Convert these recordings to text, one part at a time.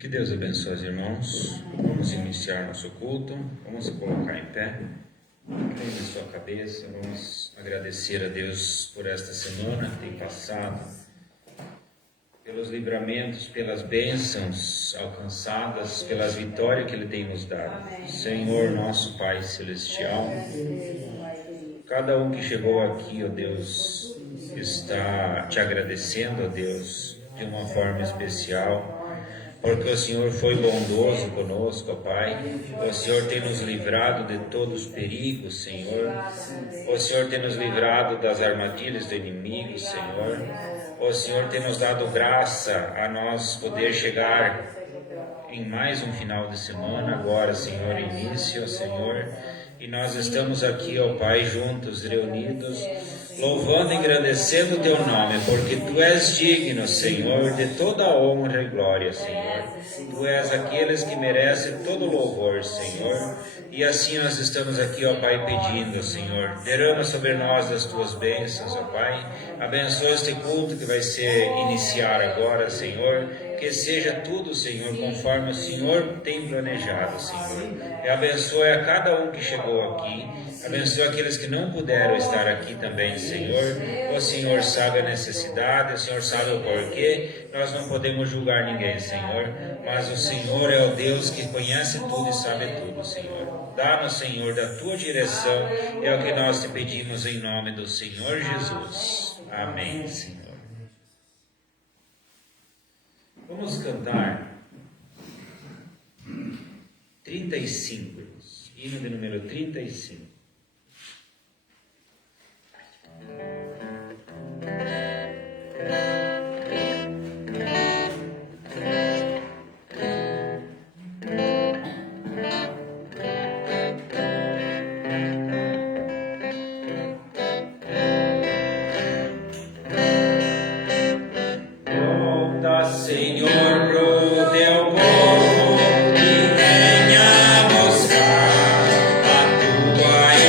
Que Deus abençoe os irmãos. Vamos iniciar nosso culto. Vamos se colocar em pé. Incline sua cabeça. Vamos agradecer a Deus por esta semana que tem passado, pelos livramentos, pelas bênçãos alcançadas, pelas vitórias que Ele tem nos dado. Senhor, nosso Pai Celestial, cada um que chegou aqui, ó Deus, está te agradecendo, ó Deus, de uma forma especial, porque o Senhor foi bondoso conosco, ó Pai. O Senhor tem nos livrado de todos os perigos, Senhor. O Senhor tem nos livrado das armadilhas do inimigo, Senhor. O Senhor tem nos dado graça a nós poder chegar em mais um final de semana, agora, Senhor, início, Senhor. E nós estamos aqui, ó Pai, juntos, reunidos, louvando e engrandecendo o Teu nome, porque Tu és digno, Senhor, de toda a honra e glória, Senhor. Tu és aqueles que merecem todo louvor, Senhor. E assim nós estamos aqui, ó Pai, pedindo, Senhor, derrama sobre nós as Tuas bênçãos, ó Pai. Abençoa este culto que vai ser iniciar agora, Senhor. Que seja tudo, Senhor, conforme o Senhor tem planejado, Senhor. E abençoe a cada um que chegou aqui. Abençoe aqueles que não puderam estar aqui também, Senhor. O Senhor sabe a necessidade, o Senhor sabe o porquê. Nós não podemos julgar ninguém, Senhor. Mas o Senhor é o Deus que conhece tudo e sabe tudo, Senhor. Dá-nos, Senhor, da Tua direção. É o que nós te pedimos em nome do Senhor Jesus. Amém, Senhor. Vamos cantar 35, hino de número 35. Tua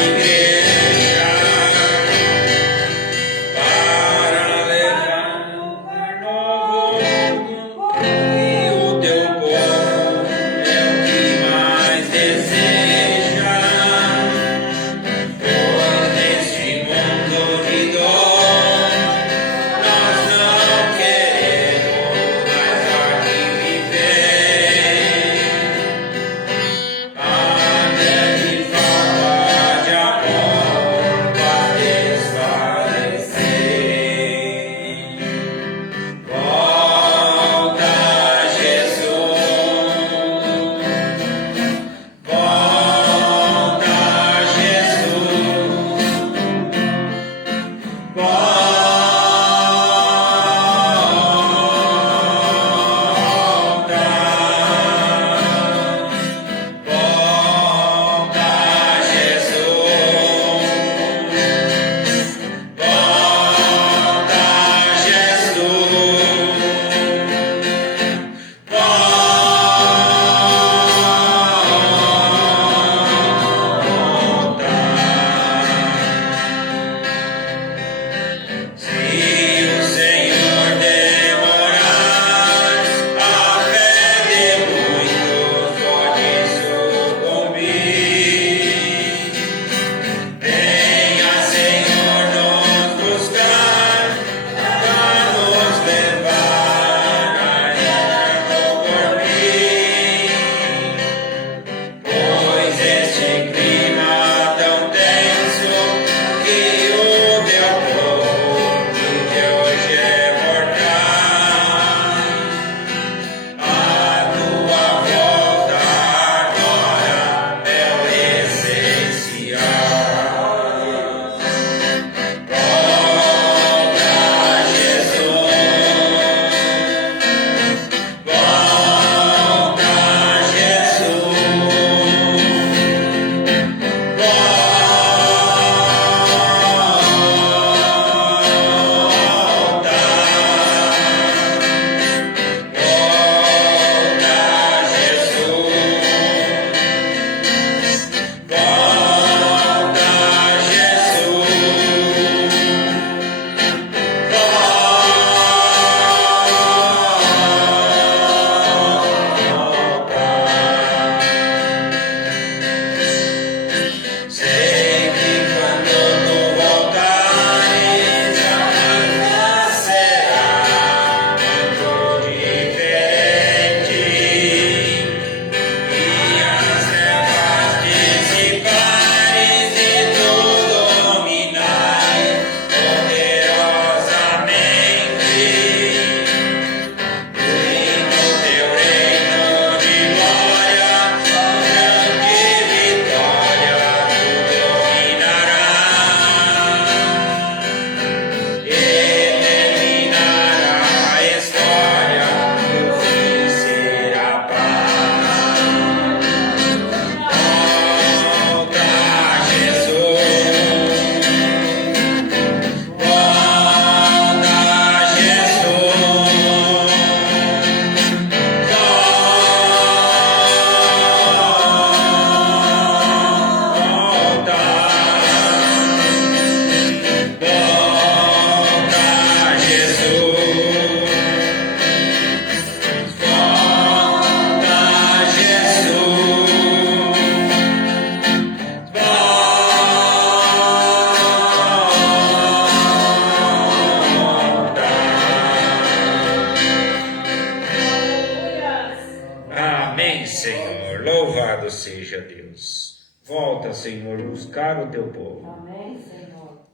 seja Deus. Volta, Senhor, buscar o teu povo. Amém, Senhor.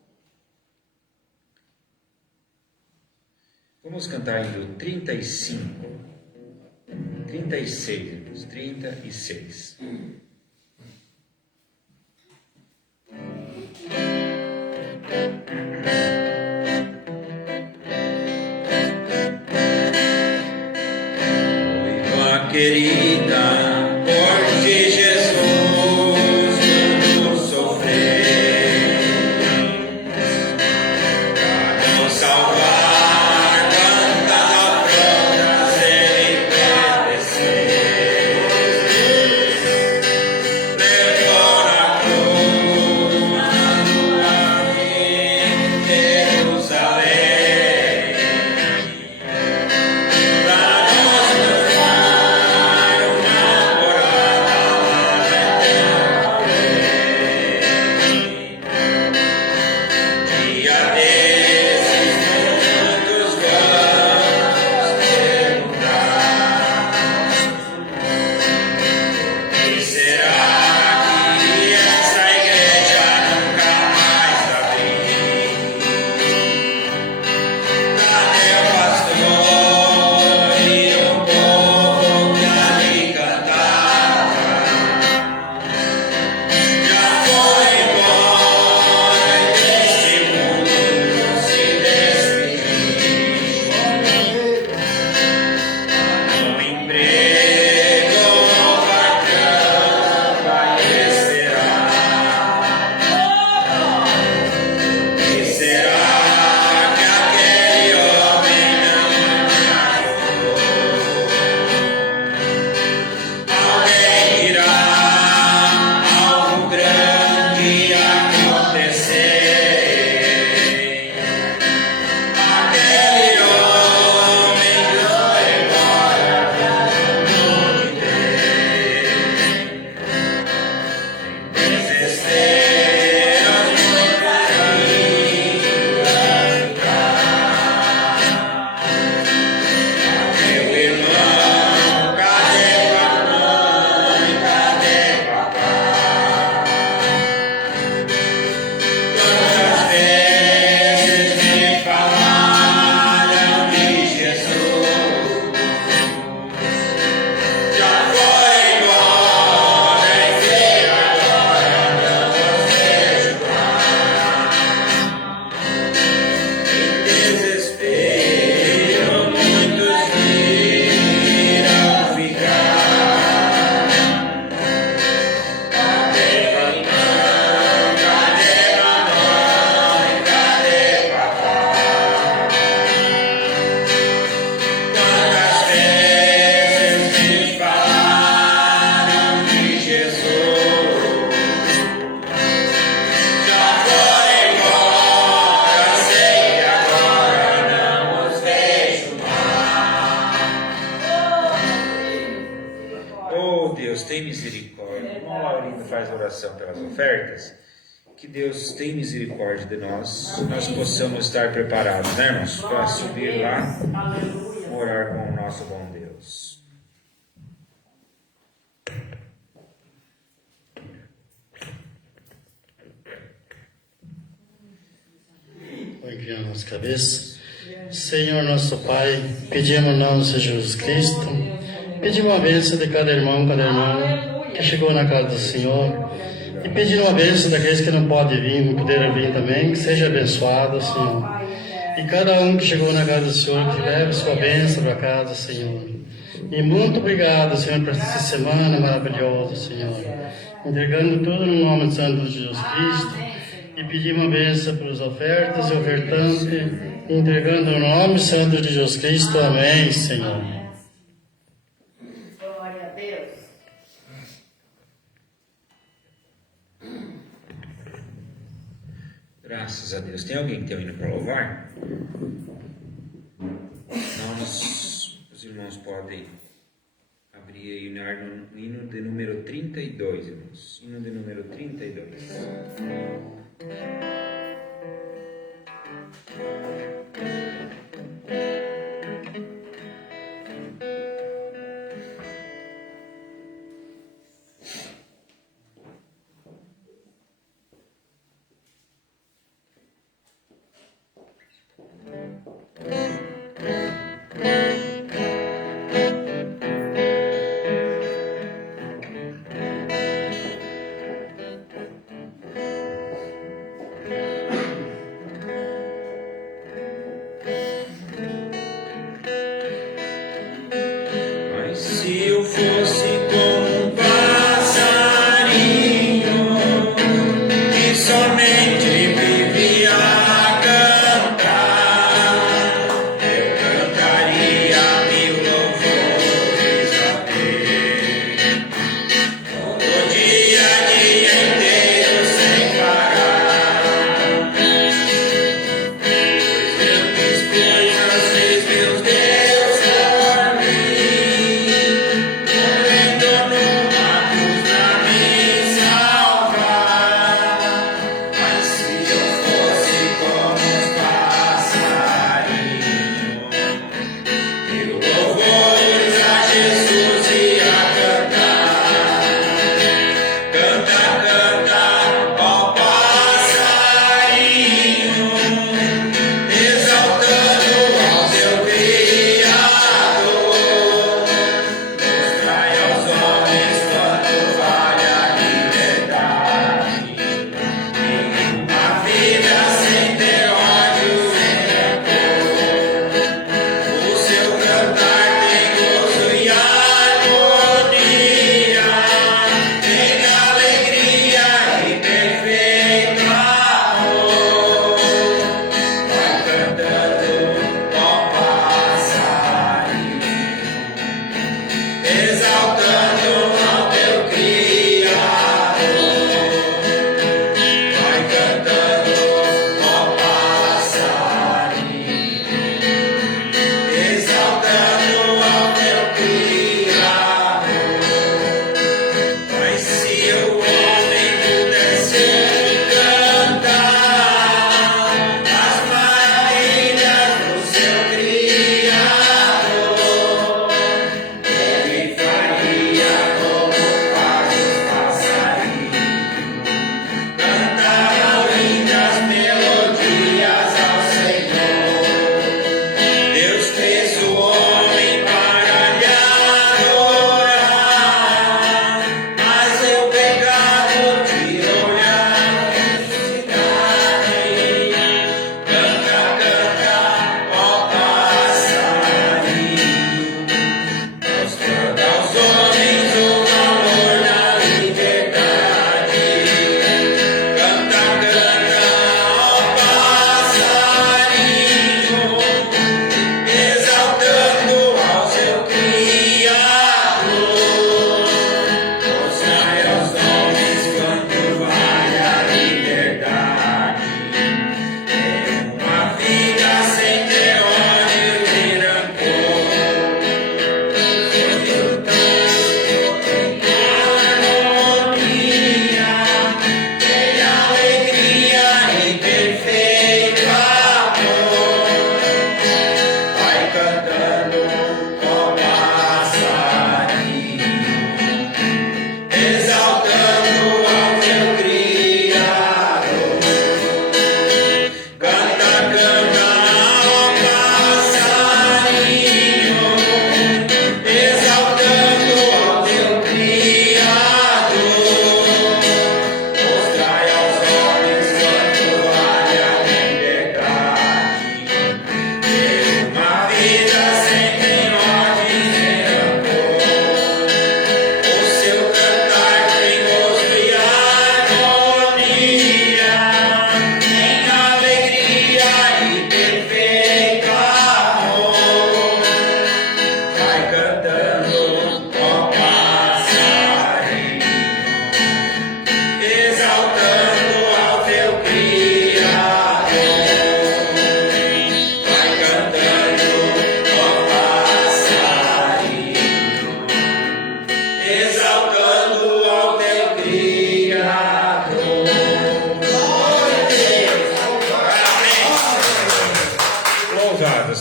Vamos cantar ainda o 35, 36, irmãos, 36. Noiva querida, por ti, Jesus, tudo sofrer, pra nos salvar, canta a prazer e padecer. Levou a cruz na em Jerusalém. Tem misericórdia. Irmão Laurindo faz oração pelas ofertas. Que Deus tenha misericórdia de nós possamos estar preparados, né, irmãos? Para subir lá, morar com o nosso bom Deus. Inclinando as cabeças. Senhor nosso Pai, pedimos em nome de Jesus Cristo, pedimos a bênção de cada irmão, cada irmã que chegou na casa do Senhor, e pedimos a bênção daqueles que não podem vir, não puderam vir também, que seja abençoado, Senhor. E cada um que chegou na casa do Senhor, que leve sua bênção para casa, Senhor. E muito obrigado, Senhor, por essa semana maravilhosa, Senhor. Entregando tudo no nome santo de Jesus Cristo. E pedimos a bênção pelas ofertas e ofertante, entregando no nome santo de Jesus Cristo. Amém, Senhor. Glória a Deus. Graças a Deus. Tem alguém que tem um hino para louvar? Os irmãos podem abrir aí no hino de número 32, irmãos. Hino de número 32.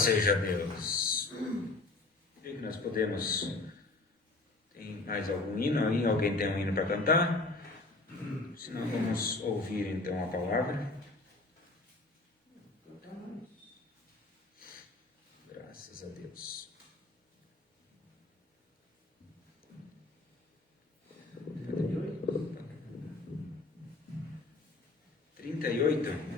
seja Deus. Creio que nós podemos. Tem mais algum hino aí? Alguém tem um hino para cantar? Se não, vamos ouvir então a palavra. Graças a Deus. 38.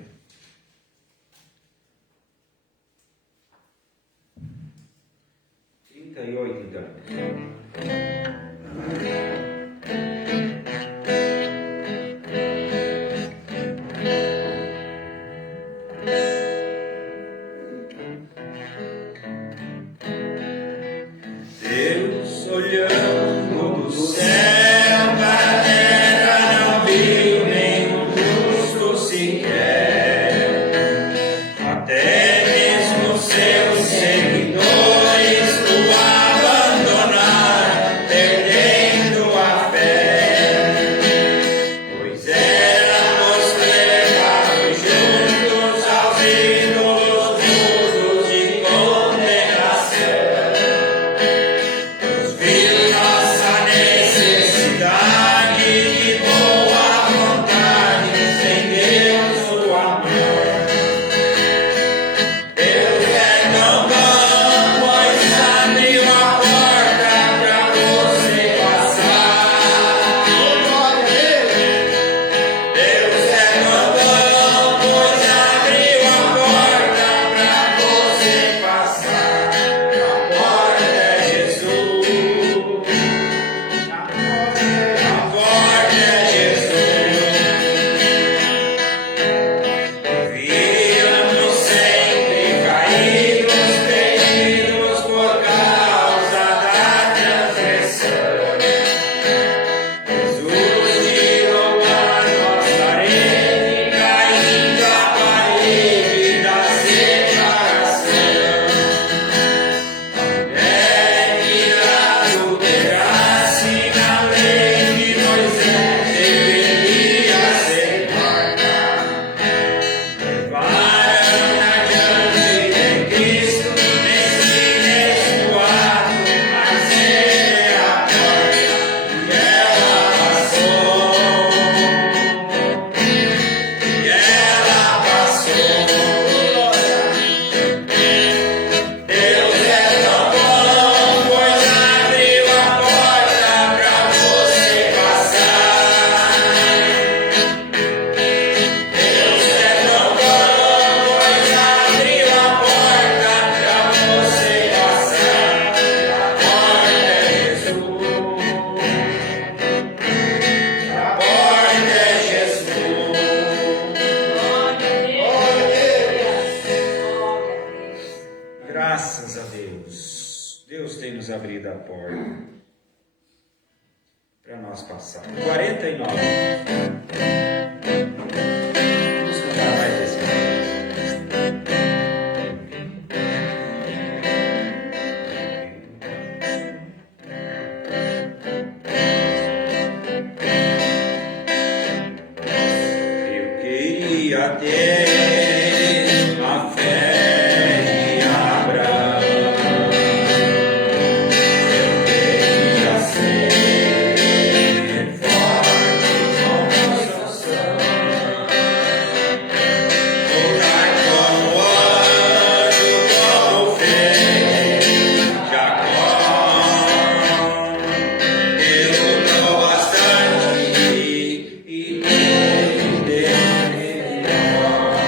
38, então. Deus olhando do céu para a terra não viu nenhum justo sequer, até mesmo seus seguidores o abandonaram, perdendo a fé, pois éramos levados juntos aos ídolos mudos de condenação. Viu nossa necessidade de boa vontade, estendeu sua mão. Deus é tão bom, pois abriu a porta para você passar. Deus é tão bom, pois abriu a porta para você passar. A porta é Jesus. A porta é Jesus. Víamos sempre caídos, perdidos por causa da transgressão. Jesus tirou a nossa rede, caindo a parede da separação. É que adulterasse na lei de Moisés deveria ser morta. Levaram adiante de Cristo nesse ato, mas ele é a porta e ela passou. E ela passou. Deus é tão bom, pois abriu a porta para você passar. Deus é tão bom, pois abriu a porta para você passar. A porta é Jesus. A porta é Jesus. Graças a Deus. Deus tem nos abrido a porta para nós passar. 49. Vamos cantar mais esse Eu queria ter a fé de Abraão. Eu queria ser forte como Sansão. Ousar como anjo, como fez Jacó. Eu lutou bastante e teve melhor.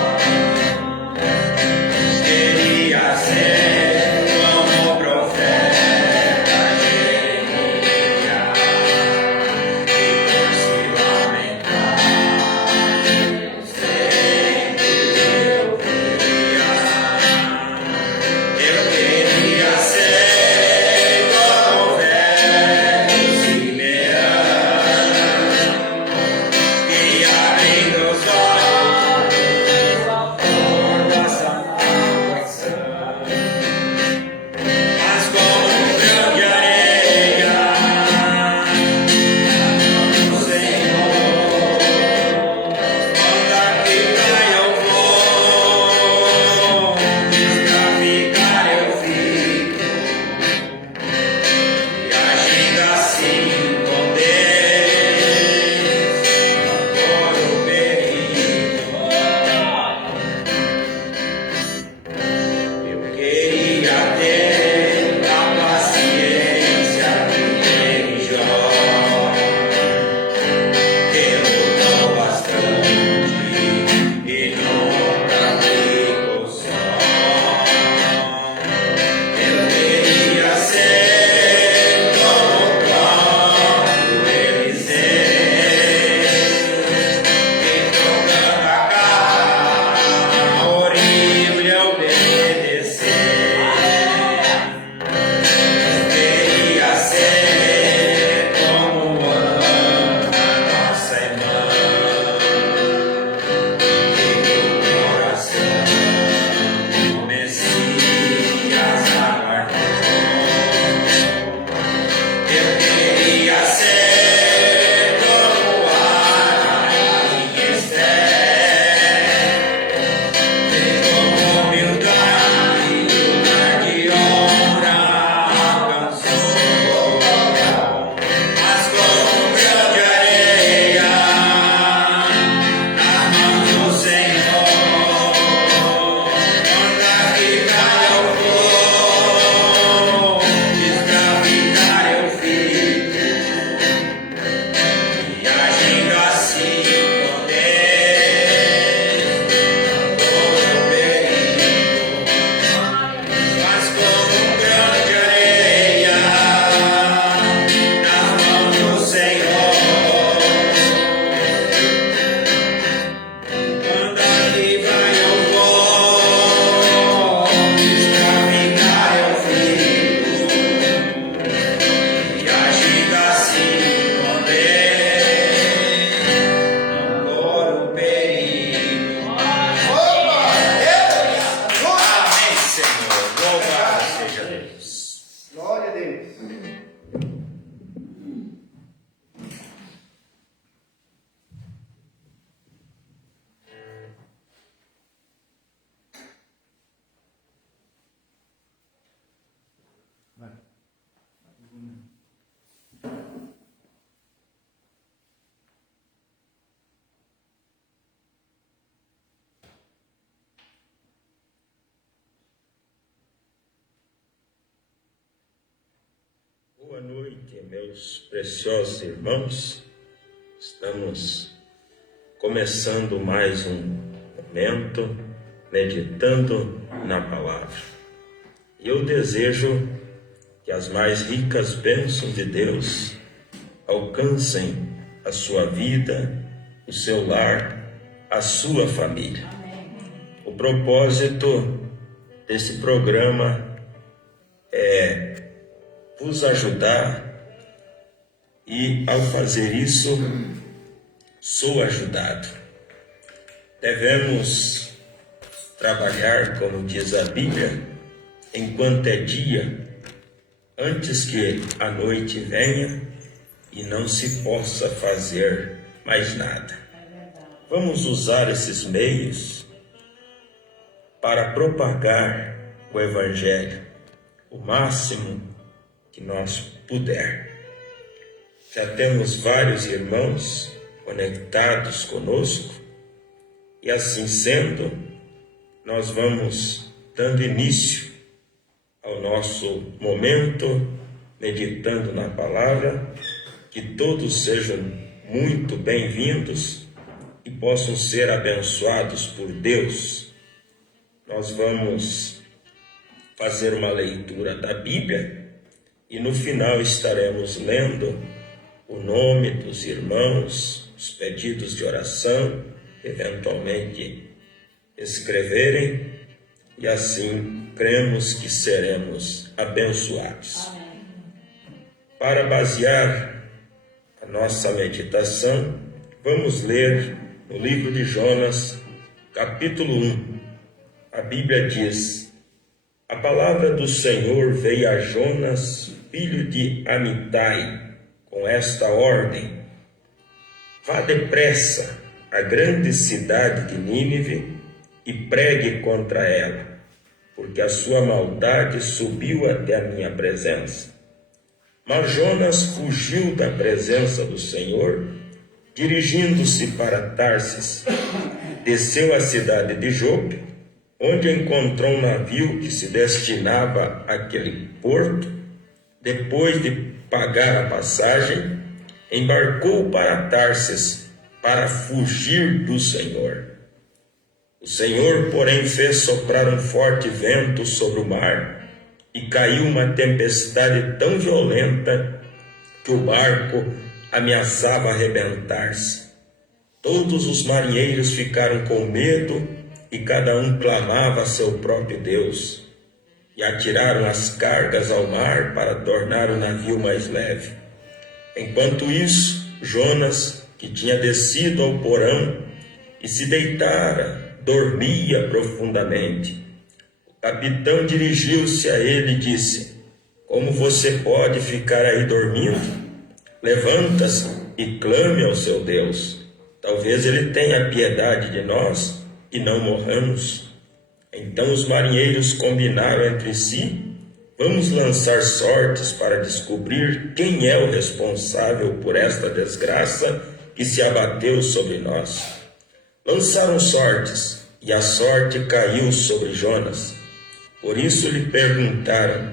Boa noite, meus preciosos irmãos. Estamos começando mais um momento meditando na palavra. E eu desejo que as mais ricas bênçãos de Deus alcancem a sua vida, o seu lar, a sua família. O propósito desse programa é vos ajudar e, ao fazer isso, sou ajudado. Devemos trabalhar, como diz a Bíblia, enquanto é dia, antes que a noite venha e não se possa fazer mais nada. Vamos usar esses meios para propagar o Evangelho o máximo que nós puder. Já temos vários irmãos conectados conosco e, assim sendo, nós vamos dando início ao nosso momento meditando na palavra. Que todos sejam muito bem-vindos e possam ser abençoados por Deus. Nós vamos fazer uma leitura da Bíblia e no final estaremos lendo o nome dos irmãos, os pedidos de oração, eventualmente escreverem, e assim cremos que seremos abençoados. Amém. Para basear a nossa meditação, vamos ler no livro de Jonas, capítulo 1. A Bíblia diz: a palavra do Senhor veio a Jonas, filho de Amitai, com esta ordem: vá depressa à grande cidade de Nínive e pregue contra ela, porque a sua maldade subiu até a minha presença. Mas Jonas fugiu da presença do Senhor, dirigindo-se para Tarsis. Desceu à cidade de Jope, onde encontrou um navio que se destinava àquele porto. Depois de pagar a passagem, embarcou para Tarsis para fugir do Senhor. O Senhor, porém, fez soprar um forte vento sobre o mar e caiu uma tempestade tão violenta que o barco ameaçava arrebentar-se. Todos os marinheiros ficaram com medo e cada um clamava a seu próprio Deus, e atiraram as cargas ao mar para tornar o navio mais leve. Enquanto isso, Jonas, que tinha descido ao porão e se deitara, dormia profundamente. O capitão dirigiu-se a ele e disse: como você pode ficar aí dormindo? Levanta-se e clame ao seu Deus. Talvez ele tenha piedade de nós e não morramos. Então os marinheiros combinaram entre si: vamos lançar sortes para descobrir quem é o responsável por esta desgraça que se abateu sobre nós. Lançaram sortes, e a sorte caiu sobre Jonas. Por isso lhe perguntaram: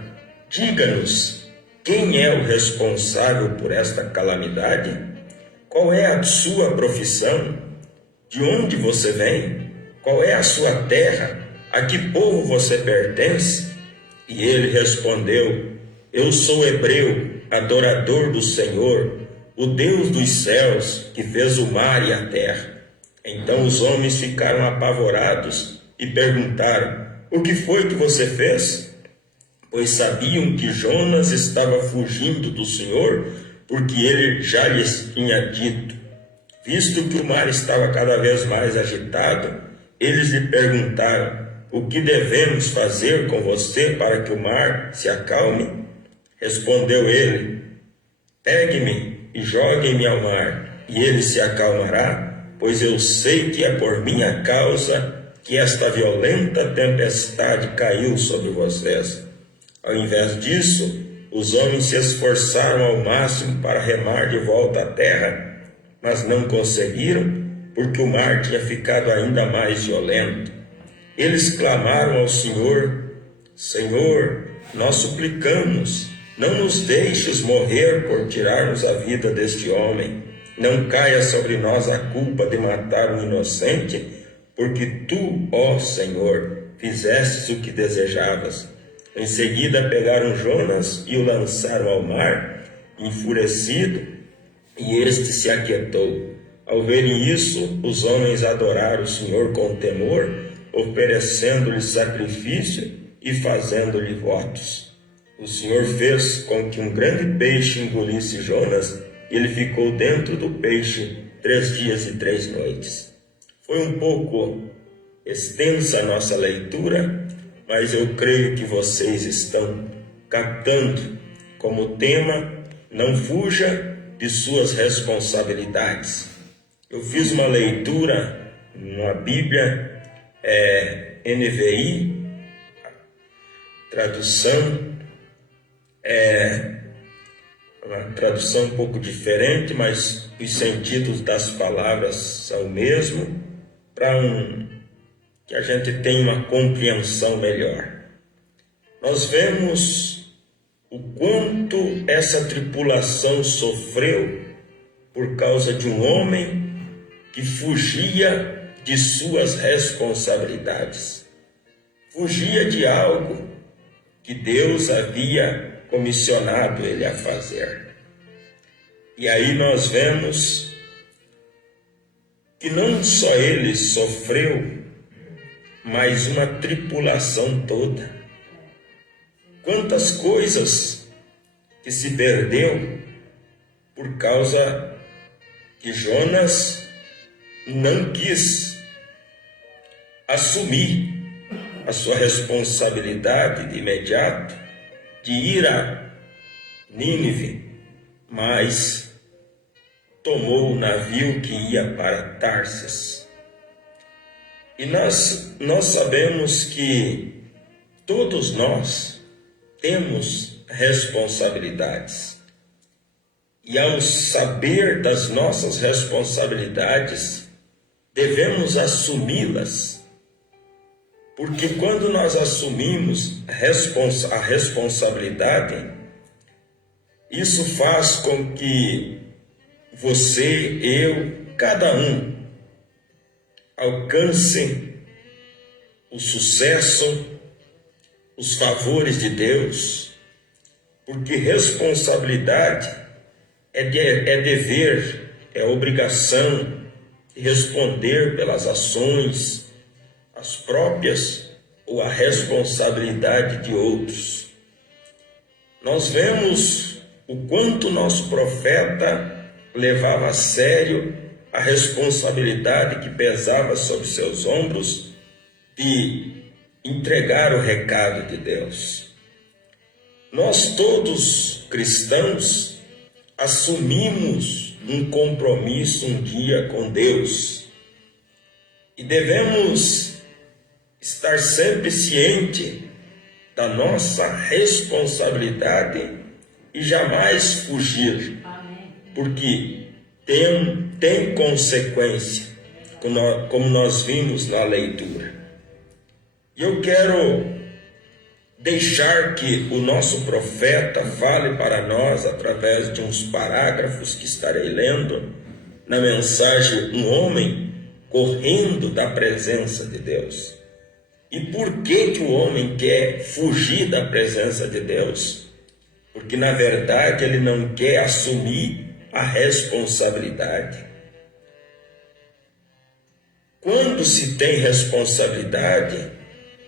diga-nos, quem é o responsável por esta calamidade? Qual é a sua profissão? De onde você vem? Qual é a sua terra? A que povo você pertence? E ele respondeu: eu sou hebreu, adorador do Senhor, o Deus dos céus, que fez o mar e a terra. Então os homens ficaram apavorados e perguntaram: o que foi que você fez? Pois sabiam que Jonas estava fugindo do Senhor, porque ele já lhes tinha dito. Visto que o mar estava cada vez mais agitado, eles lhe perguntaram: o que devemos fazer com você para que o mar se acalme? Respondeu ele: pegue-me e jogue-me ao mar, e ele se acalmará, pois eu sei que é por minha causa que esta violenta tempestade caiu sobre vocês. Ao invés disso, os homens se esforçaram ao máximo para remar de volta à terra, mas não conseguiram, porque o mar tinha ficado ainda mais violento. Eles clamaram ao Senhor: Senhor, nós suplicamos, não nos deixes morrer por tirarmos a vida deste homem. Não caia sobre nós a culpa de matar um inocente, porque tu, ó Senhor, fizestes o que desejavas. Em seguida pegaram Jonas e o lançaram ao mar, enfurecido, e este se aquietou. Ao verem isso, os homens adoraram o Senhor com temor, oferecendo-lhe sacrifício e fazendo-lhe votos. O Senhor fez com que um grande peixe engolisse Jonas, e ele ficou dentro do peixe 3 dias e 3 noites. Foi um pouco extensa a nossa leitura, mas eu creio que vocês estão captando como tema: não fuja de suas responsabilidades. Eu fiz uma leitura na Bíblia NVI, tradução uma tradução um pouco diferente, mas os sentidos das palavras são o mesmo, para que a gente tenha uma compreensão melhor. Nós vemos o quanto essa tripulação sofreu por causa de um homem que fugia de suas responsabilidades, fugia de algo que Deus havia comissionado ele a fazer. E aí nós vemos que não só ele sofreu, mas uma tripulação toda. Quantas coisas que se perdeu por causa que Jonas não quis assumir a sua responsabilidade de imediato de ir a Nínive, mas tomou o navio que ia para Tarsis. E nós sabemos que todos nós temos responsabilidades. E ao saber das nossas responsabilidades, devemos assumi-las. Porque quando nós assumimos a responsabilidade, isso faz com que você, eu, cada um, alcance o sucesso, os favores de Deus, porque responsabilidade é dever, é obrigação de responder pelas ações, as próprias ou a responsabilidade de outros. Nós vemos o quanto nosso profeta levava a sério a responsabilidade que pesava sobre seus ombros de entregar o recado de Deus. Nós todos cristãos assumimos um compromisso um dia com Deus e devemos estar sempre ciente da nossa responsabilidade e jamais fugir, porque tem consequência, como nós vimos na leitura. E eu quero deixar que o nosso profeta fale para nós através de uns parágrafos que estarei lendo na mensagem Um Homem Correndo da Presença de Deus. E por que o homem quer fugir da presença de Deus? Porque na verdade ele não quer assumir a responsabilidade. Quando se tem responsabilidade,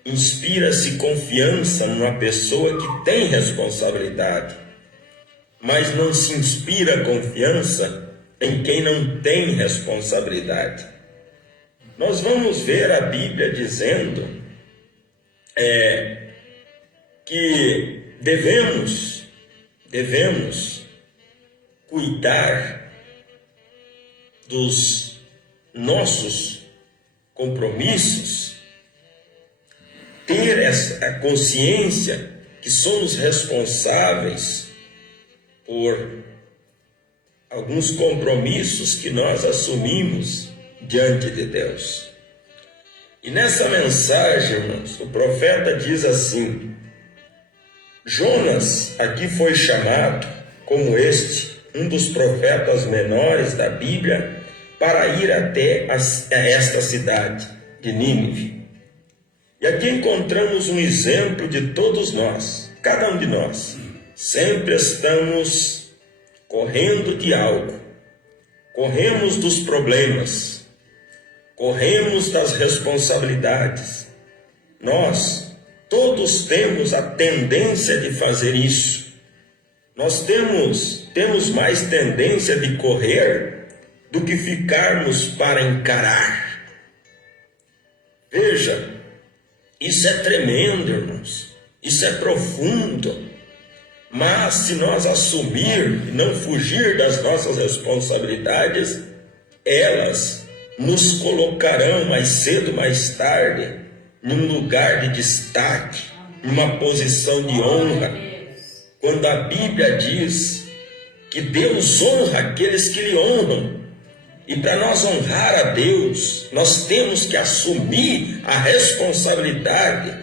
inspira-se confiança numa pessoa que tem responsabilidade, mas não se inspira confiança em quem não tem responsabilidade. Nós vamos ver a Bíblia dizendo que devemos cuidar dos nossos compromissos, ter a consciência que somos responsáveis por alguns compromissos que nós assumimos diante de Deus. E nessa mensagem, irmãos, o profeta diz assim: Jonas aqui foi chamado, como um dos profetas menores da Bíblia, para ir até esta cidade de Nínive. E aqui encontramos um exemplo de todos nós, cada um de nós. Sempre estamos correndo de algo, corremos dos problemas, corremos das responsabilidades. Nós todos temos a tendência de fazer isso. Nós temos mais tendência de correr do que ficarmos para encarar. Veja, isso é tremendo, irmãos. Isso é profundo. Mas se nós assumir e não fugir das nossas responsabilidades, elas nos colocarão mais cedo, mais tarde, num lugar de destaque, numa posição de honra. Quando a Bíblia diz que Deus honra aqueles que lhe honram, e para nós honrar a Deus, nós temos que assumir a responsabilidade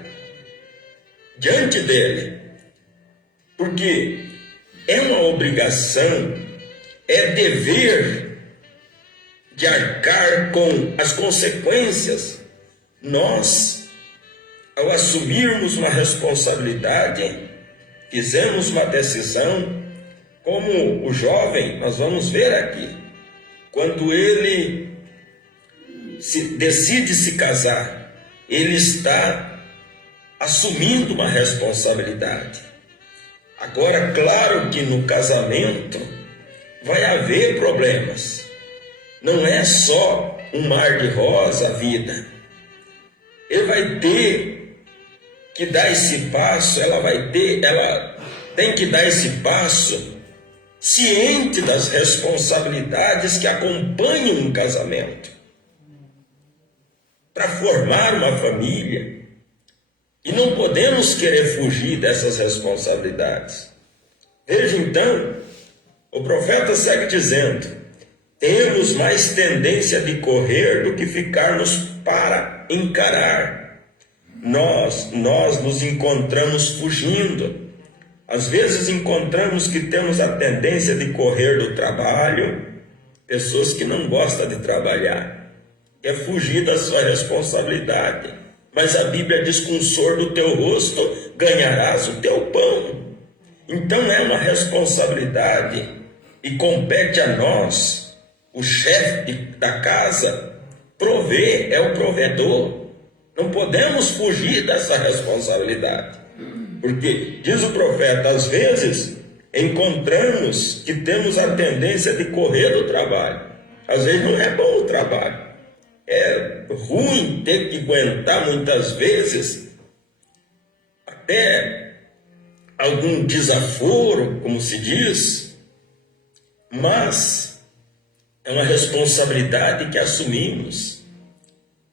diante dele, porque é uma obrigação, é dever de arcar com as consequências. Nós, ao assumirmos uma responsabilidade, fizemos uma decisão, como o jovem, nós vamos ver aqui, quando ele decide se casar, ele está assumindo uma responsabilidade. Agora, claro que no casamento vai haver problemas, não é só um mar de rosa a vida. Ele vai ter que dar esse passo, ela tem que dar esse passo ciente das responsabilidades que acompanham um casamento, para formar uma família. E não podemos querer fugir dessas responsabilidades. Veja então, o profeta segue dizendo: temos mais tendência de correr do que ficarmos para encarar. Nós nos encontramos fugindo. Às vezes encontramos que temos a tendência de correr do trabalho, pessoas que não gostam de trabalhar, quer fugir da sua responsabilidade. Mas a Bíblia diz: com o suor do teu rosto ganharás o teu pão. Então é uma responsabilidade e compete a nós, o chefe da casa, prover, é o provedor. Não podemos fugir dessa responsabilidade. Porque, diz o profeta, às vezes encontramos que temos a tendência de correr do trabalho. Às vezes não é bom o trabalho. É ruim ter que aguentar muitas vezes até algum desaforo, como se diz, mas é uma responsabilidade que assumimos.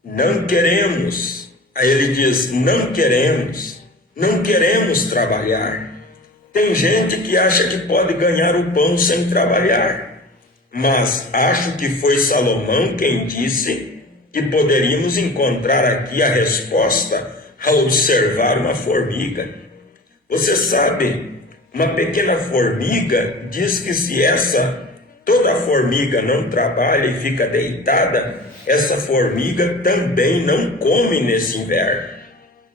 Não queremos, aí ele diz, não queremos trabalhar. Tem gente que acha que pode ganhar o pão sem trabalhar, mas acho que foi Salomão quem disse que poderíamos encontrar aqui a resposta ao observar uma formiga. Você sabe, uma pequena formiga diz que se toda formiga não trabalha e fica deitada, essa formiga também não come nesse inverno.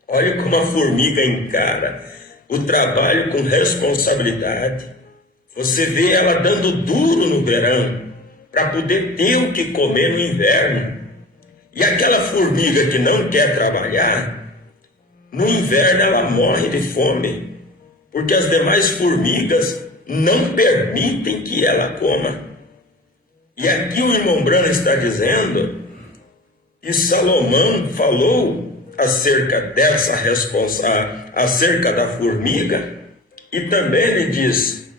Olha como a formiga encara o trabalho com responsabilidade. Você vê ela dando duro no verão para poder ter o que comer no inverno. E aquela formiga que não quer trabalhar, no inverno ela morre de fome, porque as demais formigas não permitem que ela coma. E aqui o irmão Branham está dizendo que Salomão falou acerca da formiga, e também ele diz,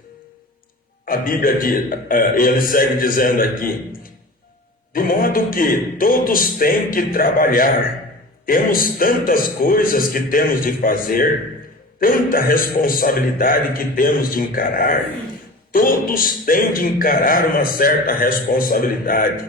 a Bíblia diz, ele segue dizendo aqui, de modo que todos têm que trabalhar, temos tantas coisas que temos de fazer, tanta responsabilidade que temos de encarar, todos têm de encarar uma certa responsabilidade.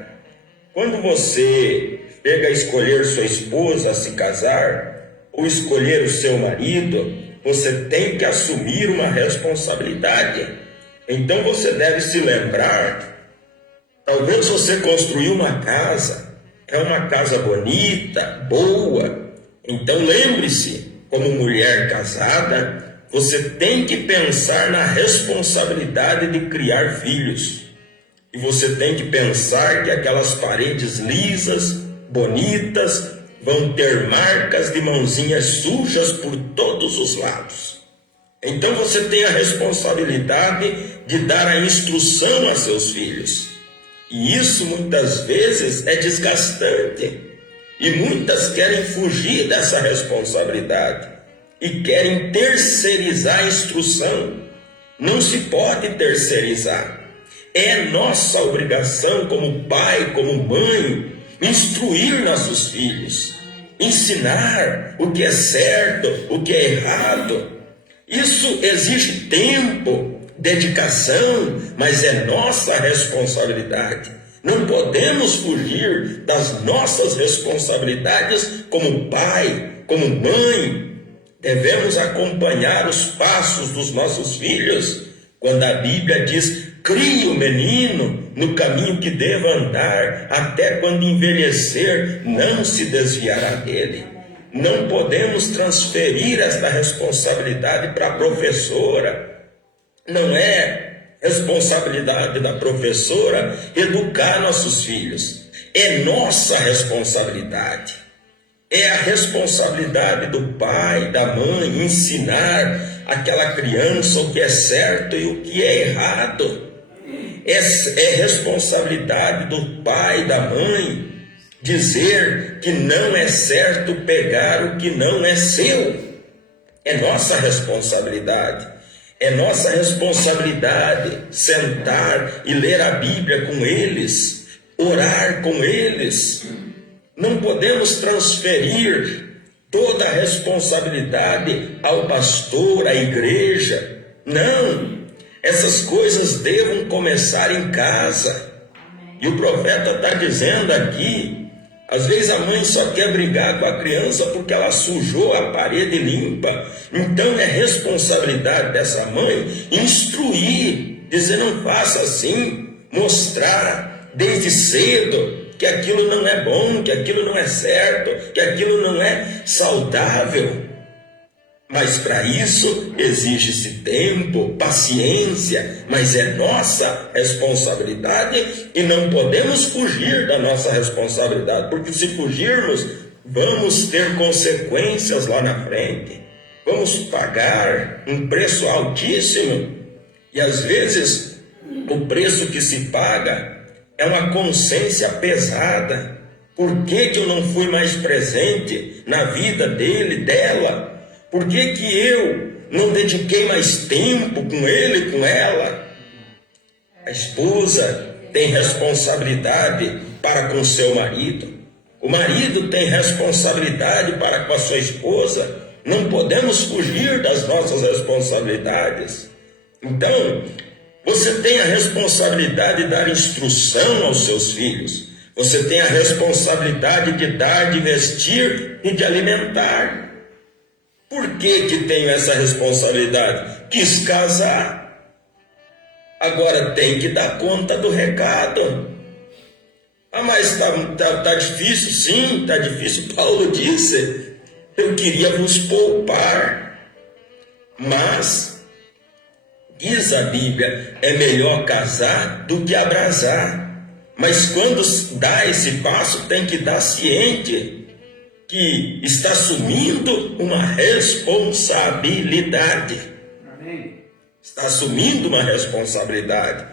Quando você chega a escolher sua esposa a se casar, ou escolher o seu marido, você tem que assumir uma responsabilidade. Então você deve se lembrar, talvez você construiu uma casa, é uma casa bonita, boa. Então lembre-se, como mulher casada, você tem que pensar na responsabilidade de criar filhos. E você tem que pensar que aquelas paredes lisas, bonitas, vão ter marcas de mãozinhas sujas por todos os lados. Então você tem a responsabilidade de dar a instrução a seus filhos. E isso muitas vezes é desgastante. E muitas querem fugir dessa responsabilidade e querem terceirizar a instrução. Não se pode terceirizar. É nossa obrigação como pai, como mãe, instruir nossos filhos, ensinar o que é certo, o que é errado. Isso exige tempo, dedicação, mas é nossa responsabilidade. Não podemos fugir das nossas responsabilidades como pai, como mãe. Devemos acompanhar os passos dos nossos filhos. Quando a Bíblia diz: crie o menino no caminho que deva andar, até quando envelhecer, não se desviará dele. Não podemos transferir esta responsabilidade para a professora. Não é responsabilidade da professora educar nossos filhos. É nossa responsabilidade. É a responsabilidade do pai, da mãe, ensinar aquela criança o que é certo e o que é errado. É responsabilidade do pai, da mãe, dizer que não é certo pegar o que não é seu. É nossa responsabilidade. É nossa responsabilidade sentar e ler a Bíblia com eles, orar com eles. Não podemos transferir toda a responsabilidade ao pastor, à igreja. Não, essas coisas devam começar em casa. E o profeta está dizendo aqui, às vezes a mãe só quer brigar com a criança porque ela sujou a parede limpa. Então é responsabilidade dessa mãe instruir, dizer não faça assim, mostrar desde cedo que aquilo não é bom, que aquilo não é certo, que aquilo não é saudável. Mas para isso exige-se tempo, paciência, mas é nossa responsabilidade e não podemos fugir da nossa responsabilidade, porque se fugirmos, vamos ter consequências lá na frente, vamos pagar um preço altíssimo e às vezes o preço que se paga é uma consciência pesada. Por que eu não fui mais presente na vida dele, dela? Por que eu não dediquei mais tempo com ele, com ela? A esposa tem responsabilidade para com seu marido. O marido tem responsabilidade para com a sua esposa. Não podemos fugir das nossas responsabilidades. Então, você tem a responsabilidade de dar instrução aos seus filhos. Você tem a responsabilidade de dar, de vestir e de alimentar. Por que tenho essa responsabilidade? Quis casar. Agora tem que dar conta do recado. Ah, mas tá difícil? Sim, tá difícil. Paulo disse, eu queria vos poupar. Mas, diz a Bíblia, é melhor casar do que abrasar. Mas quando dá esse passo, tem que dar ciente que está assumindo uma responsabilidade. Amém. Está assumindo uma responsabilidade.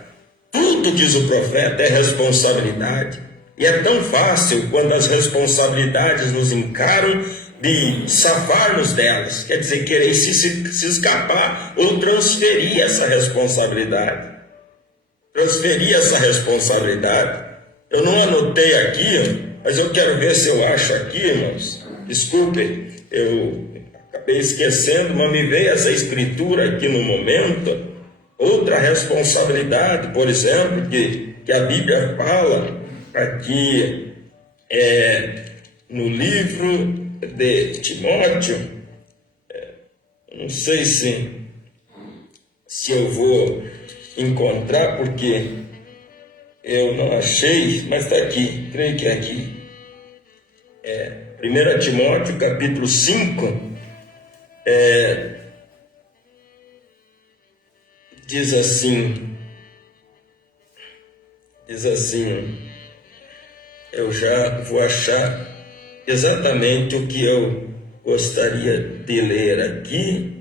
Tudo, diz o profeta, é responsabilidade. E é tão fácil quando as responsabilidades nos encaram de safar-nos delas. Quer dizer, querer se escapar ou transferir essa responsabilidade. Transferir essa responsabilidade. Eu não anotei aqui, mas eu quero ver se eu acho aqui, irmãos. Desculpem, eu acabei esquecendo, mas me veio essa escritura aqui no momento. Outra responsabilidade, por exemplo, que a Bíblia fala aqui no livro de Timóteo, não Não sei se eu vou encontrar, porque eu não achei, mas está aqui, creio que é aqui. 1 Timóteo, capítulo 5, diz assim, eu já vou achar exatamente o que eu gostaria de ler aqui.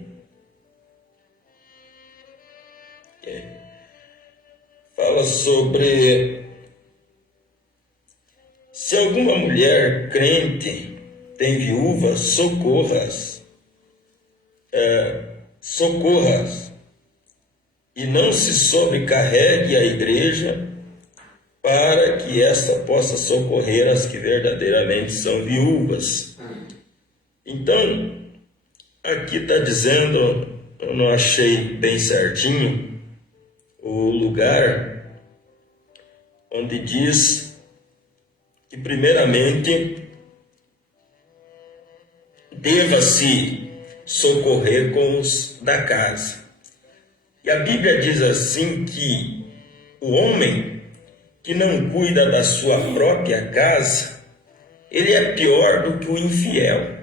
Fala sobre: se alguma mulher crente tem viúvas, socorras, e não se sobrecarregue a igreja, para que esta possa socorrer as que verdadeiramente são viúvas. Então, aqui está dizendo, eu não achei bem certinho o lugar onde diz que primeiramente deva-se socorrer com os da casa. E a Bíblia diz assim que o homem que não cuida da sua própria casa, ele é pior do que o infiel.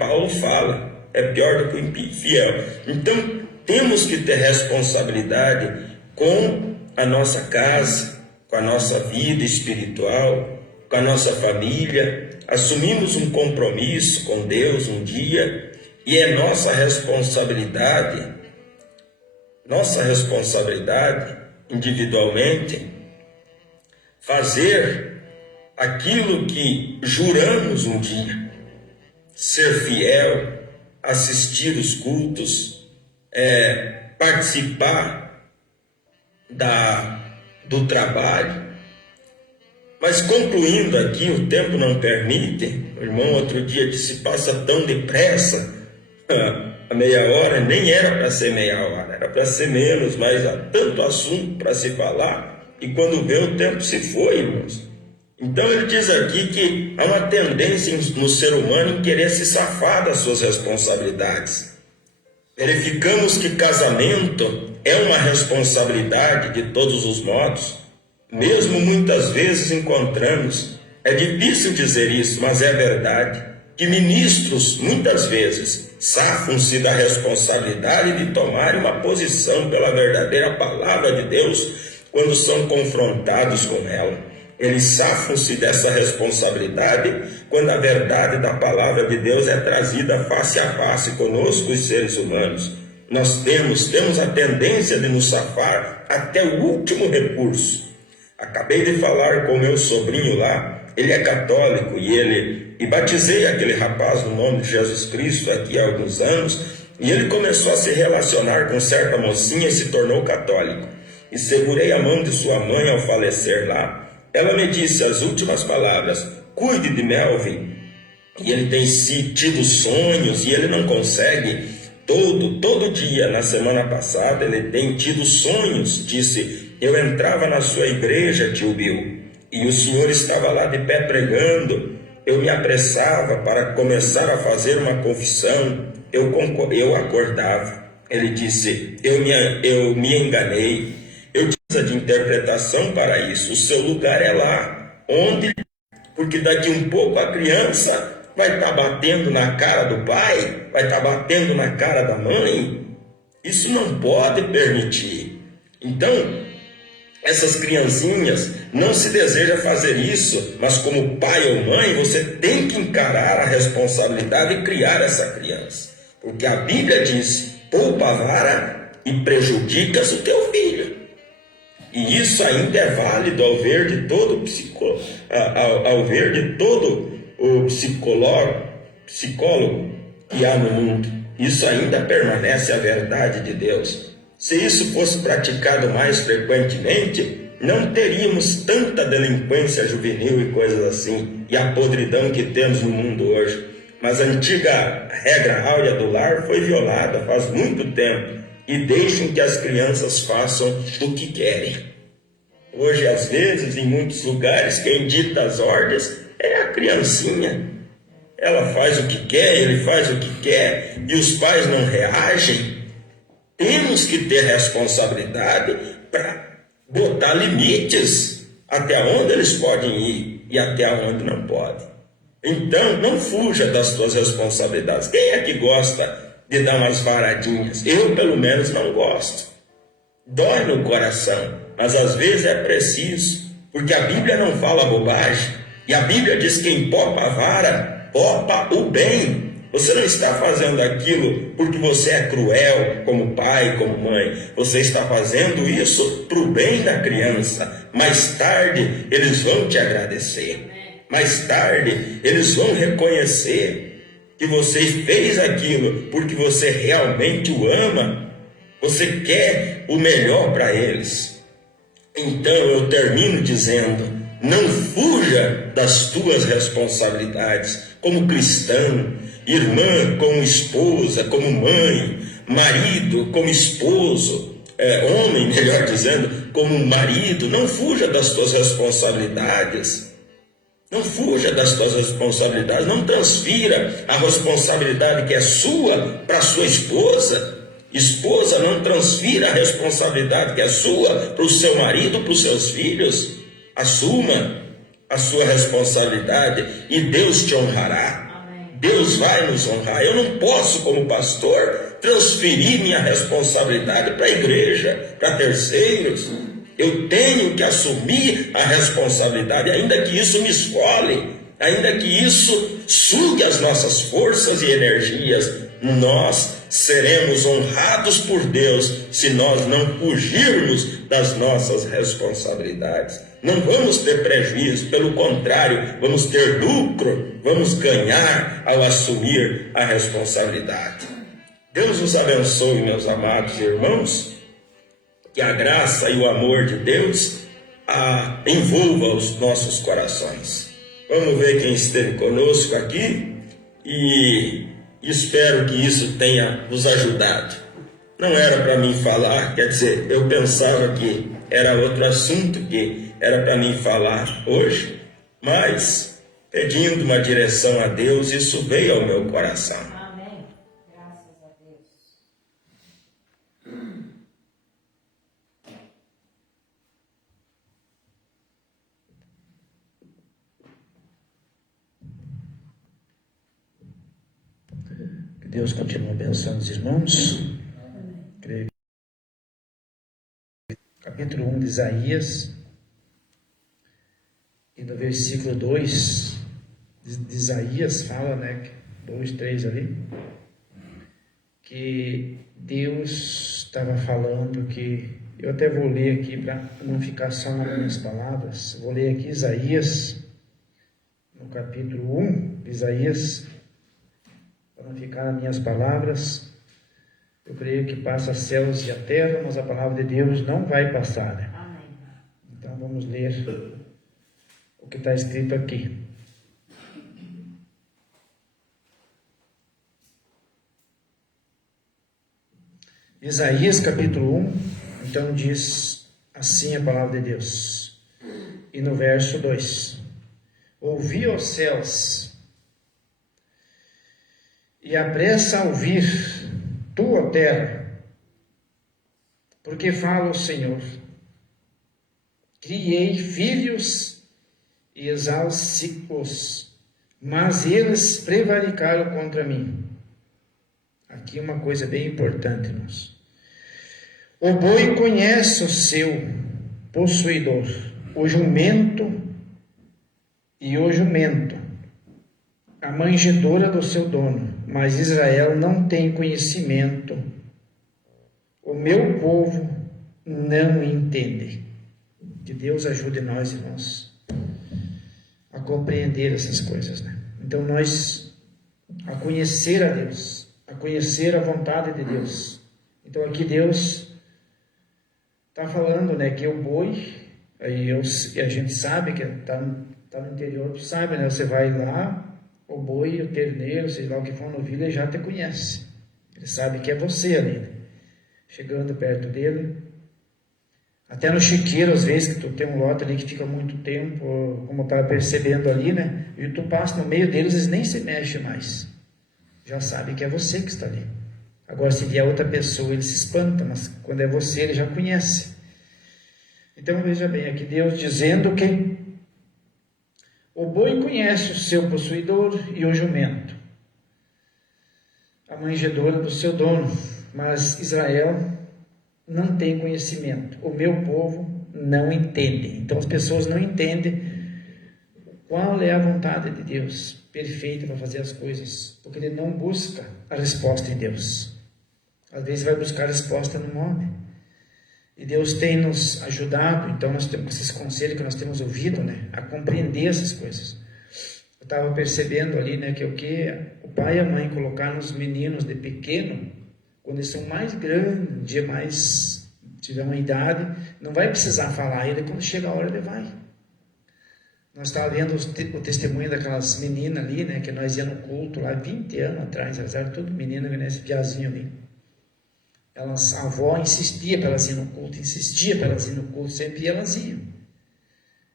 Paulo fala, é pior do que o infiel. Então, temos que ter responsabilidade com a nossa casa, com a nossa vida espiritual, com a nossa família. Assumimos um compromisso com Deus um dia, e é nossa responsabilidade individualmente, fazer aquilo que juramos um dia: ser fiel, assistir os cultos, participar do trabalho. Mas concluindo aqui, o tempo não permite. O irmão outro dia disse: passa tão depressa, a meia hora, nem era para ser meia hora, era para ser menos, mas há tanto assunto para se falar, e quando vê, o tempo se foi, irmãos. Então ele diz aqui que há uma tendência no ser humano em querer se safar das suas responsabilidades. Verificamos que casamento é uma responsabilidade de todos os modos, mesmo muitas vezes encontramos, é difícil dizer isso, mas é verdade, que ministros muitas vezes safam-se da responsabilidade de tomar uma posição pela verdadeira palavra de Deus quando são confrontados com ela. Eles safam-se dessa responsabilidade quando a verdade da palavra de Deus é trazida face a face conosco, os seres humanos. Nós temos a tendência de nos safar até o último recurso. Acabei de falar com meu sobrinho lá, ele é católico e batizei aquele rapaz no nome de Jesus Cristo aqui há alguns anos, e ele começou a se relacionar com certa mocinha e se tornou católico. E segurei a mão de sua mãe ao falecer lá. Ela me disse as últimas palavras: cuide de Melvin. E ele tem tido sonhos e ele não consegue. Todo dia, na semana passada, ele tem tido sonhos. Disse: eu entrava na sua igreja, tio Bill, e o senhor estava lá de pé pregando. Eu me apressava para começar a fazer uma confissão. Eu acordava. Ele disse: eu me enganei. Eu tive de interpretação para isso. O seu lugar é lá. Onde? Porque daqui um pouco a criança vai estar batendo na cara do pai, vai estar batendo na cara da mãe. Isso não pode permitir. Então, essas criancinhas, não se deseja fazer isso, mas como pai ou mãe, você tem que encarar a responsabilidade e criar essa criança. Porque a Bíblia diz: poupa a vara e prejudicas o teu filho. E isso ainda é válido ao ver de todo o psicólogo que há no mundo. Isso ainda permanece a verdade de Deus. Se isso fosse praticado mais frequentemente, não teríamos tanta delinquência juvenil e coisas assim, e a podridão que temos no mundo hoje. Mas a antiga regra áurea do lar foi violada faz muito tempo, e deixem que as crianças façam o que querem. Hoje, às vezes, em muitos lugares, quem dita as ordens é a criancinha. ela faz o que quer, ele faz o que quer, e os pais não reagem. Temos que ter responsabilidade para botar limites até onde eles podem ir e até onde não podem. Então, não fuja das suas responsabilidades. Quem é que gosta de dar umas varadinhas? Eu, pelo menos, não gosto. Dói no coração, mas às vezes é preciso, porque a Bíblia não fala bobagem. E a Bíblia diz que quem popa a vara, popa o bem. Você não está fazendo aquilo porque você é cruel como pai, como mãe. Você está fazendo isso para o bem da criança. Mais tarde eles vão te agradecer. Mais tarde eles vão reconhecer que você fez aquilo porque você realmente o ama. Você quer o melhor para eles. Então eu termino dizendo: não fuja das tuas responsabilidades como cristão, irmã como esposa, como mãe, marido como esposo, homem, melhor dizendo, como marido. Não fuja das tuas responsabilidades. Não fuja das tuas responsabilidades. Não transfira a responsabilidade que é sua para sua esposa. Esposa, não transfira a responsabilidade que é sua para o seu marido, para os seus filhos. Assuma a sua responsabilidade e Deus te honrará. Deus vai nos honrar. Eu não posso, como pastor, transferir minha responsabilidade para a igreja, para terceiros. Eu tenho que assumir a responsabilidade, ainda que isso me esfole, ainda que isso sugue as nossas forças e energias. Nós seremos honrados por Deus se nós não fugirmos das nossas responsabilidades. Não vamos ter prejuízo, pelo contrário, vamos ter lucro, vamos ganhar ao assumir a responsabilidade. Deus os abençoe, meus amados irmãos, que a graça e o amor de Deus envolva os nossos corações. Vamos ver quem esteve conosco aqui e espero que isso tenha nos ajudado. Não era para mim falar, quer dizer, eu pensava que era outro assunto que era para mim falar hoje, mas pedindo uma direção a Deus, isso veio ao meu coração. Amém. Graças a Deus. Que Deus continue abençoando os irmãos. Creio que capítulo 1 de Isaías, e no versículo 2 de Isaías fala, 2, 3 ali, que Deus estava falando que, eu até vou ler aqui para não ficar só nas minhas palavras, vou ler aqui Isaías, no capítulo 1 de Isaías, para não ficar nas minhas palavras. Eu creio que passa céus e a terra, mas a palavra de Deus não vai passar. Amém. Então vamos ler o que está escrito aqui. Isaías capítulo 1, então diz assim a palavra de Deus. E no verso 2: ouvi, ó céus, e apressa a ouvir, tu, ó terra, porque fala o Senhor. Criei filhos e exalci-os, mas eles prevaricaram contra mim. Aqui uma coisa bem importante, irmãos. O boi conhece o seu possuidor, o jumento e o jumento, a manjedoura do seu dono, mas Israel não tem conhecimento. O meu povo não entende. Que Deus ajude nós, irmãos, a compreender essas coisas, Então nós, a conhecer a Deus, a conhecer a vontade de Deus. Então aqui Deus está falando, que o boi, aí a gente sabe que está no interior, tu sabe, você vai lá, o boi, o terneiro, sei lá o que for no vila, ele já te conhece. Ele sabe que é você ali, chegando perto dele. Até no chiqueiro, às vezes, que tu tem um lote ali que fica muito tempo, como eu estava percebendo ali, né? E tu passa no meio deles, eles nem se mexem mais. Já sabe que é você que está ali. Agora, se vier outra pessoa, ele se espanta, mas quando é você, ele já conhece. Então, veja bem, aqui Deus dizendo que o boi conhece o seu possuidor e o jumento, a manjedoura do seu dono, mas Israel não tem conhecimento. O meu povo não entende. Então as pessoas não entendem qual é a vontade de Deus perfeita para fazer as coisas, porque ele não busca a resposta em Deus. Às vezes vai buscar a resposta no homem. E Deus tem nos ajudado, então nós temos esses conselhos que nós temos ouvido, né, a compreender essas coisas. Eu estava percebendo ali, né, que o pai e a mãe colocaram os meninos de pequeno, quando eles são mais grandes, mais tiver uma idade, não vai precisar falar ele, quando chega a hora ele vai. Nós estávamos vendo o testemunho daquelas meninas ali, né, que nós íamos no culto lá 20 anos atrás, elas eram tudo meninas, né, esse piazinho ali. A avó insistia para elas ir no culto, sempre elas iam.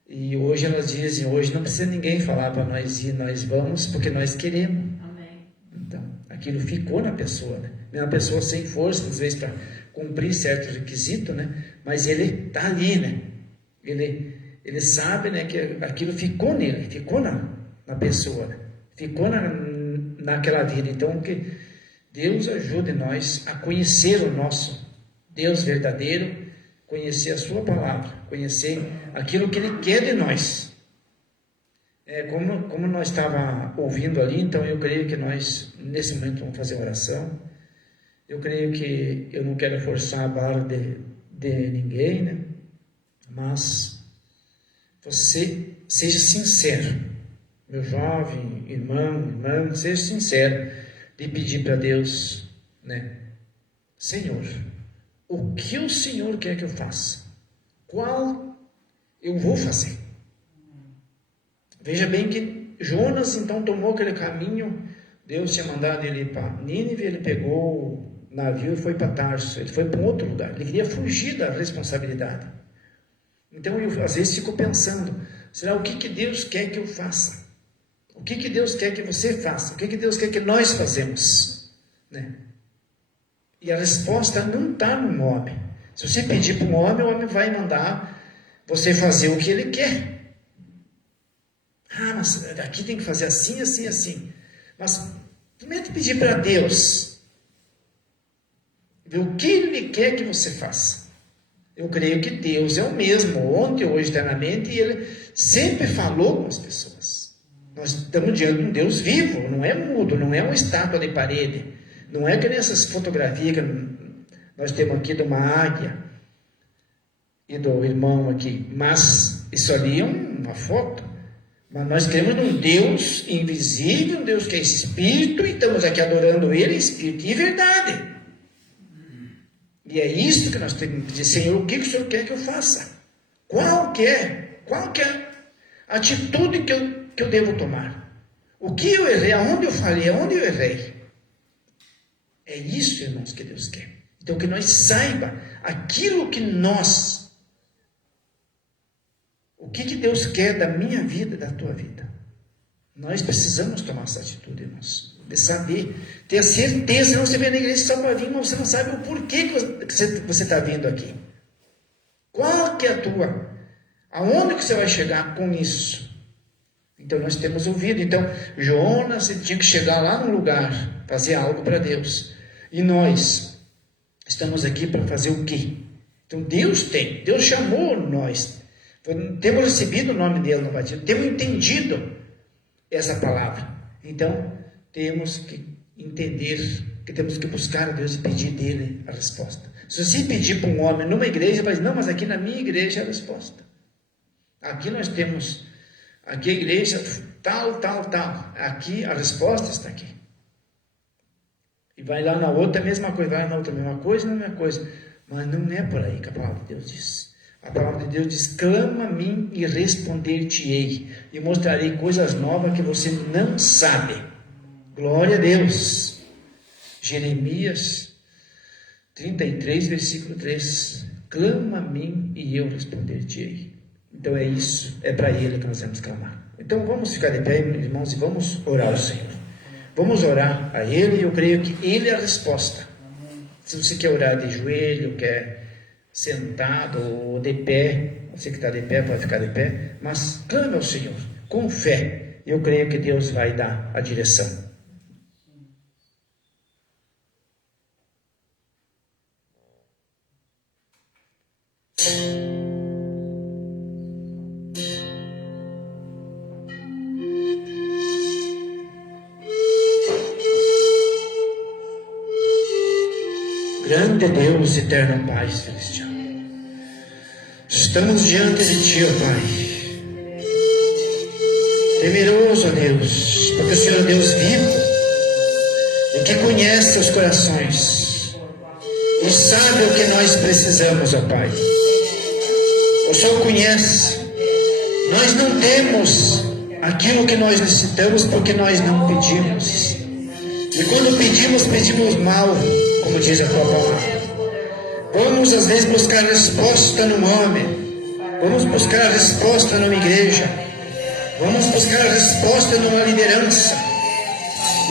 E hoje elas dizem, hoje não precisa ninguém falar para nós ir, nós vamos porque nós queremos. Amém. Então, aquilo ficou na pessoa, né? É uma pessoa sem força, às vezes, para cumprir certo requisito, né? Mas ele está ali, né? Ele sabe, né, que aquilo ficou nele, ficou na pessoa, né? Ficou naquela vida. Então, que Deus ajude nós a conhecer o nosso Deus verdadeiro, conhecer a sua palavra, conhecer aquilo que Ele quer de nós. Como nós estávamos ouvindo ali, então eu creio que nós, nesse momento, vamos fazer oração. Eu creio que eu não quero forçar a barra de ninguém, né? Mas você seja sincero, meu jovem irmão, seja sincero de pedir para Deus, né? Senhor, o que o Senhor quer que eu faça? Qual eu vou fazer? Veja bem que Jonas então tomou aquele caminho. Deus tinha mandado ele ir para Nínive, ele pegou o navio e foi para Tarso, ele foi para um outro lugar, ele queria fugir da responsabilidade. Então eu às vezes fico pensando, será o que Deus quer que eu faça? O que Deus quer que você faça? O que Deus quer que nós fazemos? Né? E a resposta não está no homem. Se você pedir para um homem, o homem vai mandar você fazer o que ele quer. Mas aqui tem que fazer assim, assim, assim. Mas primeiro pedir para Deus, ver o que Ele quer que você faça. Eu creio que Deus é o mesmo, ontem, hoje, eternamente, e Ele sempre falou com as pessoas. Nós estamos diante de um Deus vivo, não é mudo, não é uma estátua de parede, não é que nessas fotografias que nós temos aqui de uma águia e do irmão aqui, mas isso ali é uma foto. Mas nós cremos num Deus invisível, um Deus que é Espírito, e estamos aqui adorando Ele em Espírito e verdade. E é isso que nós temos que dizer, Senhor, o que o Senhor quer que eu faça? Qual que é a atitude que eu devo tomar? O que eu errei? Aonde eu falhei? Aonde eu errei? É isso, irmãos, que Deus quer. Então, que nós saiba aquilo que o que Deus quer da minha vida e da tua vida. Nós precisamos tomar essa atitude, irmãos. De saber, ter a certeza. Senão você vem na igreja só para vir, mas você não sabe o porquê que você está vindo aqui. Qual que é a tua? Aonde que você vai chegar com isso? Então nós temos ouvido. Então Jonas tinha que chegar lá no lugar, fazer algo para Deus. E nós estamos aqui para fazer o quê? Então Deus chamou nós. Temos recebido o nome dele no batismo, temos entendido essa palavra. Então, temos que entender que temos que buscar a Deus e pedir dele a resposta. Se você pedir para um homem numa igreja, vai dizer, não, mas aqui na minha igreja é a resposta. Aqui nós temos, aqui a igreja tal. Aqui a resposta está aqui. E vai lá na outra, a mesma coisa, vai lá na outra, a mesma coisa. Mas não é por aí que a palavra de Deus diz. A palavra de Deus diz, clama a mim e responder-te-ei, e mostrarei coisas novas que você não sabe. Glória a Deus. Jeremias 33, versículo 3. clama a mim e eu responder-te-ei. Então é isso, é para Ele que nós vamos clamar. Então vamos ficar de pé, irmãos, e vamos orar ao Senhor. Vamos orar a Ele, e eu creio que Ele é a resposta. Se você quer orar de joelho, quer sentado ou de pé, você que está de pé pode ficar de pé, mas clame ao Senhor com fé. Eu creio que Deus vai dar a direção. Grande Deus, eterno Pai celestial, estamos diante de Ti, ó Pai, temeroso, ó Deus, porque o Senhor é Deus vivo e que conhece os corações e sabe o que nós precisamos, ó Pai. O Senhor conhece. Nós não temos aquilo que nós necessitamos porque nós não pedimos. E quando pedimos, pedimos mal, como diz a Tua palavra. Vamos às vezes buscar resposta no homem. Vamos buscar resposta numa igreja. Vamos buscar resposta numa liderança.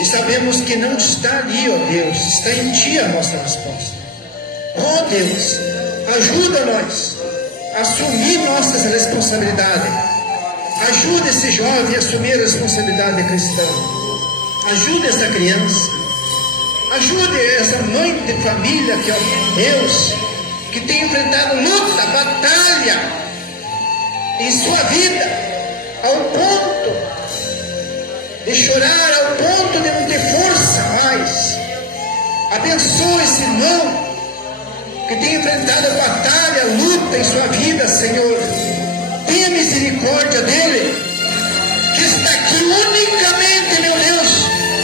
E sabemos que não está ali, ó Deus, está em Ti a nossa resposta. Ó Deus, ajuda-nós a assumir nossas responsabilidades. Ajuda esse jovem a assumir a responsabilidade cristã. Ajude essa criança. Ajude essa mãe de família que, ó Deus, que tem enfrentado luta, batalha em sua vida, ao ponto de chorar, ao ponto de não ter força mais. Abençoe esse irmão que tem enfrentado batalha, luta em sua vida, Senhor. Tenha misericórdia dele, que está aqui unicamente, meu Deus,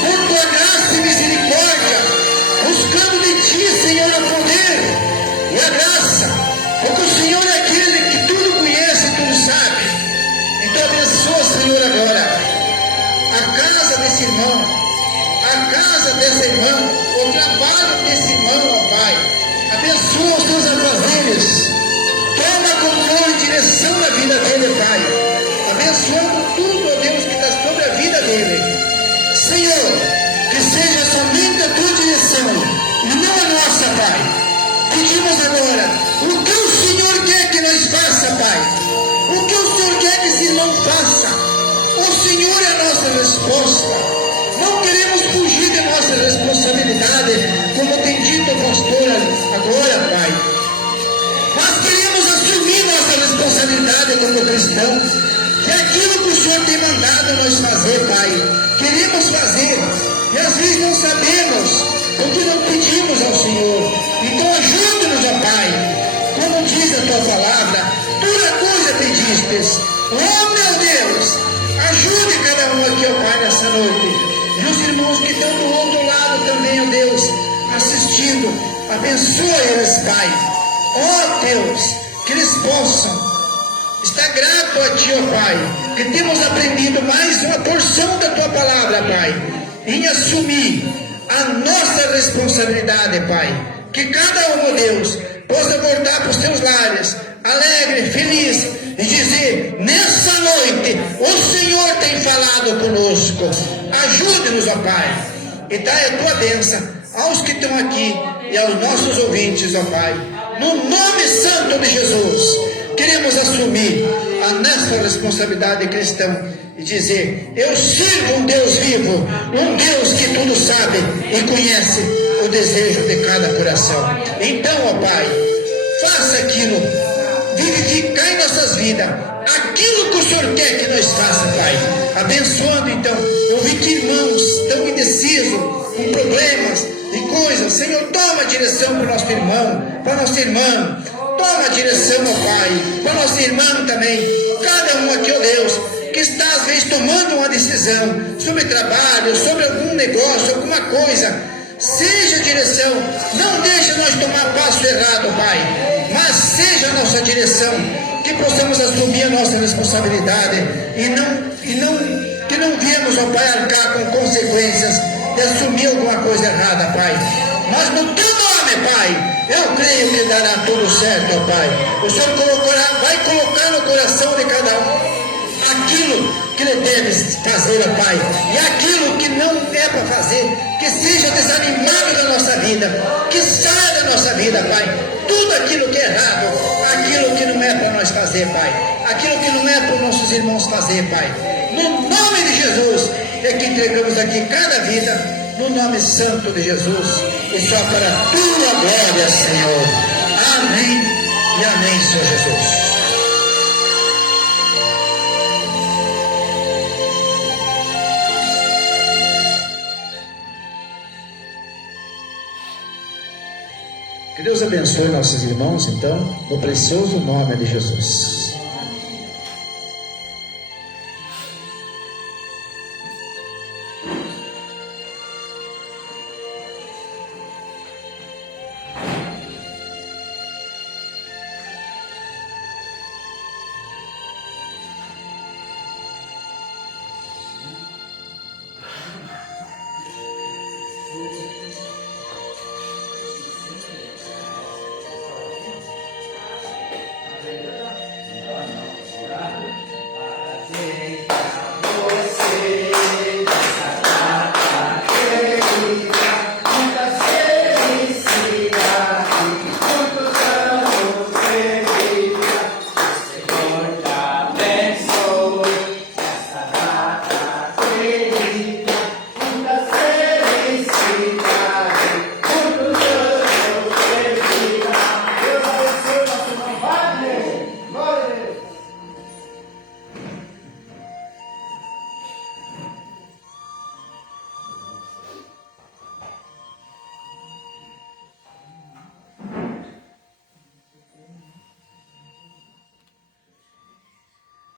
por Tua graça e misericórdia, buscando de Ti, Senhor, o poder e a graça, porque o Senhor é aquele que tudo conhece e tudo sabe. Então abençoa, Senhor, agora a casa desse irmão, a casa dessa irmã, o trabalho desse irmão, ó Pai. Abençoa os Teus afazeres. Toma controle e direção na vida dele, Pai. Abençoando tudo, ó Deus, que está sobre a vida dele. Senhor, que seja somente a Tua direção e não a nossa, Pai. Pedimos agora o que o Senhor quer que nós faça, Pai. O que o Senhor quer que esse irmão faça. O Senhor é a nossa resposta. Não queremos fugir de nossa responsabilidade, como tem dito o pastor agora, Pai. Mas queremos assumir nossa responsabilidade como cristãos. E aquilo que o Senhor tem mandado nós fazer, Pai, queremos fazer. E às vezes não sabemos, porque não pedimos ao Senhor. Então ajude-nos, ó Pai. Como diz a Tua palavra, toda coisa pedistes. Oh, meu Deus, ajude cada um aqui, ó Pai, nessa noite. E os irmãos que estão do outro lado também, ó Deus, assistindo. Abençoa eles, Pai. Ó Deus, que eles possam estar grato a Ti, ó Pai, que temos aprendido mais uma porção da Tua palavra, Pai, em assumir a nossa responsabilidade, Pai. Que cada um, ó Deus, possa voltar para os seus lares, alegre, feliz, e dizer: nessa noite, o Senhor tem falado conosco. Ajude-nos, ó Pai, e dá a Tua bênção aos que estão aqui e aos nossos ouvintes, ó Pai. No nome santo de Jesus, queremos assumir a nossa responsabilidade cristã e dizer: eu sirvo um Deus vivo, um Deus que tudo sabe e conhece o desejo de cada coração. Então, ó Pai, faça aquilo, vivificar em nossas vidas aquilo que o Senhor quer que nós façamos, Pai. Abençoando, então, eu vi que irmãos estão indecisos, com problemas e coisas. Senhor, toma a direção para o nosso irmão, para a nossa irmã. Toma a direção, ó Pai, para a nossa irmã também. Cada um aqui, ó Deus, que está às vezes tomando uma decisão sobre trabalho, sobre algum negócio, alguma coisa. Seja a direção. Não deixe nós tomar passo errado, Pai, mas seja a nossa direção, que possamos assumir a nossa responsabilidade que não viemos, ó Pai, arcar com consequências de assumir alguma coisa errada, Pai. Mas no Teu nome, Pai, Eu creio que dará tudo certo, ó Pai. O Senhor vai colocar no coração de cada um aquilo que ele deve fazer, ó Pai, e aquilo que não é para fazer, que seja desanimado da nossa vida, que saia da nossa vida, Pai. Tudo aquilo que é errado, aquilo que não é para nós fazer, Pai, aquilo que não é para os nossos irmãos fazer, Pai. No nome de Jesus é que entregamos aqui cada vida, no nome santo de Jesus, e só para a tua glória, Senhor. Amém e amém, Senhor Jesus. Que Deus abençoe nossos irmãos, então, no precioso nome de Jesus.